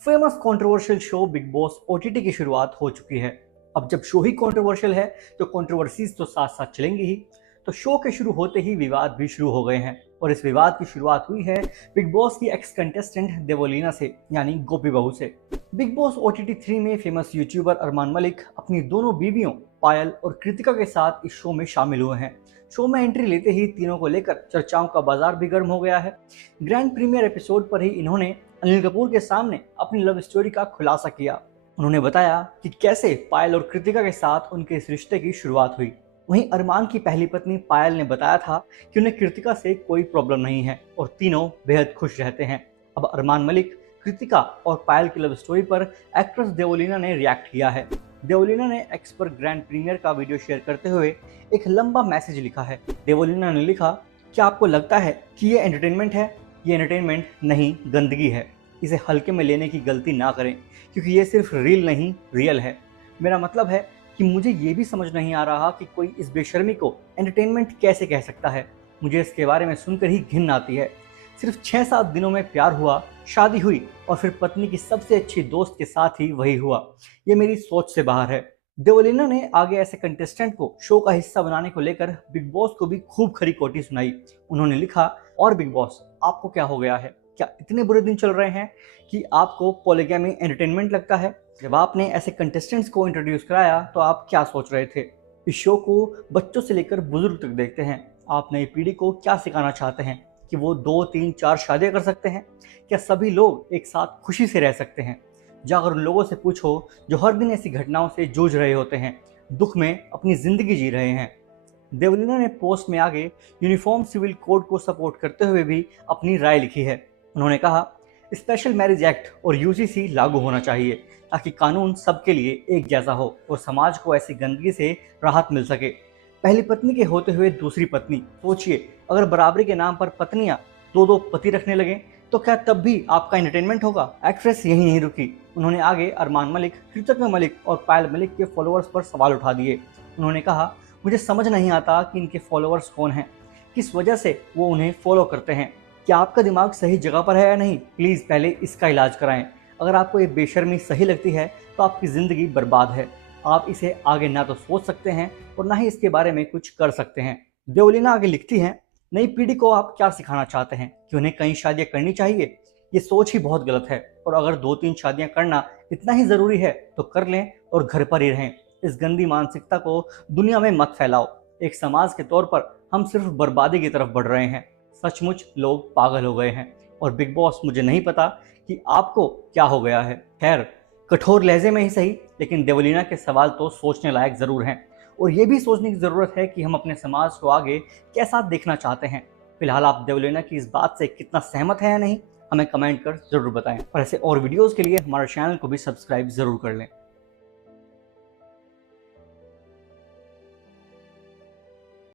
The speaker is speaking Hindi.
Famous controversial show big boss OTT की शुरुआत हो चुकी है। अब जब शो ही कंट्रोवर्शियल है तो कंट्रोवर्सीज तो साथ साथ चलेंगी ही। तो शो के शुरू होते ही विवाद भी शुरू हो गए हैं और इस विवाद की शुरुआत हुई है बिग बॉस की एक्स कंटेस्टेंट देवोलीना से, यानी गोपी बहू से। बिग बॉस ओटीटी 3 में फेमस यूट्यूबर अरमान मलिक अपनी दोनों बीवियों पायल और कृतिका के साथ इस शो में शामिल हुए हैं। शो में एंट्री लेते ही तीनों को लेकर चर्चाओं का बाजार भी गर्म हो गया है। ग्रैंड प्रीमियर एपिसोड पर ही इन्होंने अनिल कपूर के सामने अपनी लव स्टोरी का खुलासा किया। उन्होंने बताया कि कैसे पायल और कृतिका के साथ उनके इस रिश्ते की शुरुआत हुई। वहीं अरमान की पहली पत्नी पायल ने बताया था कि उन्हें कृतिका से कोई प्रॉब्लम नहीं है और तीनों बेहद खुश रहते हैं। अब अरमान मलिक, कृतिका और पायल की लव स्टोरी पर एक्ट्रेस देवोलीना ने रिएक्ट किया है। देवोलीना ने एक्स पर ग्रैंड प्रीमियर का वीडियो शेयर करते हुए एक लंबा मैसेज लिखा है। देवोलीना ने लिखा, क्या आपको लगता है कि ये एंटरटेनमेंट है? ये एंटरटेनमेंट नहीं, गंदगी है। इसे हल्के में लेने की गलती ना करें क्योंकि ये सिर्फ रील नहीं, रियल है। मेरा मतलब है कि मुझे ये भी समझ नहीं आ रहा कि कोई इस बेशर्मी को एंटरटेनमेंट कैसे कह सकता है। मुझे इसके बारे में सुनकर ही घिन आती है। सिर्फ 6-7 दिनों में प्यार हुआ, शादी हुई और फिर पत्नी की सबसे अच्छी दोस्त के साथ ही वही हुआ। ये मेरी सोच से बाहर है। देवोलीना ने आगे ऐसे कंटेस्टेंट को शो का हिस्सा बनाने को लेकर बिग बॉस को भी खूब खरी खोटी सुनाई। उन्होंने लिखा, और बिग बॉस, आपको क्या हो गया है? क्या इतने बुरे दिन चल रहे हैं कि आपको पॉलीगैमी एंटरटेनमेंट लगता है? जब आपने ऐसे कंटेस्टेंट्स को इंट्रोड्यूस कराया तो आप क्या सोच रहे थे? इस शो को बच्चों से लेकर बुजुर्ग तक देखते हैं। आप नई पीढ़ी को क्या सिखाना चाहते हैं कि वो 2-3-4 शादियां कर सकते हैं? क्या सभी लोग एक साथ खुशी से रह सकते हैं? जाकर उन लोगों से पूछो जो हर दिन ऐसी घटनाओं से जूझ रहे होते हैं, दुख में अपनी जिंदगी जी रहे हैं। देवलीना ने पोस्ट में आगे यूनिफॉर्म सिविल कोड को सपोर्ट करते हुए भी अपनी राय लिखी है। उन्होंने कहा, स्पेशल मैरिज एक्ट और यूसीसी लागू होना चाहिए ताकि कानून सबके लिए एक जैसा हो और समाज को ऐसी गंदगी से राहत मिल सके। पहली पत्नी के होते हुए दूसरी पत्नी, सोचिए अगर बराबरी के नाम पर पत्नियां 2-2 पति रखने लगे तो क्या तब भी आपका एंटरटेनमेंट होगा? एक्ट्रेस यही नहीं रुकी। उन्होंने आगे अरमान मलिक, कृतिका मलिक और पायल मलिक के फॉलोअर्स पर सवाल उठा दिए। उन्होंने कहा, मुझे समझ नहीं आता कि इनके फॉलोअर्स कौन हैं, किस वजह से वो उन्हें फॉलो करते हैं। क्या आपका दिमाग सही जगह पर है या नहीं? प्लीज़ पहले इसका इलाज कराएं। अगर आपको ये बेशर्मी सही लगती है तो आपकी ज़िंदगी बर्बाद है। आप इसे आगे ना तो सोच सकते हैं और ना ही इसके बारे में कुछ कर सकते हैं। देवलीना आगे लिखती हैं, नई पीढ़ी को आप क्या सिखाना चाहते हैं कि उन्हें कई शादियां करनी चाहिए? ये सोच ही बहुत गलत है और अगर 2-3 शादियां करना इतना ही ज़रूरी है तो कर लें और घर पर ही रहें। इस गंदी मानसिकता को दुनिया में मत फैलाओ। एक समाज के तौर पर हम सिर्फ बर्बादी की तरफ बढ़ रहे हैं। सचमुच लोग पागल हो गए हैं। और बिग बॉस, मुझे नहीं पता कि आपको क्या हो गया है। खैर, कठोर लहजे में ही सही, लेकिन देवलीना के सवाल तो सोचने लायक ज़रूर हैं और ये भी सोचने की ज़रूरत है कि हम अपने समाज को आगे कैसा देखना चाहते हैं। फिलहाल आप देवलीना की इस बात से कितना सहमत हैं या नहीं, हमें कमेंट कर ज़रूर बताएं और ऐसे और वीडियोज़ के लिए हमारे चैनल को भी सब्सक्राइब ज़रूर कर लें।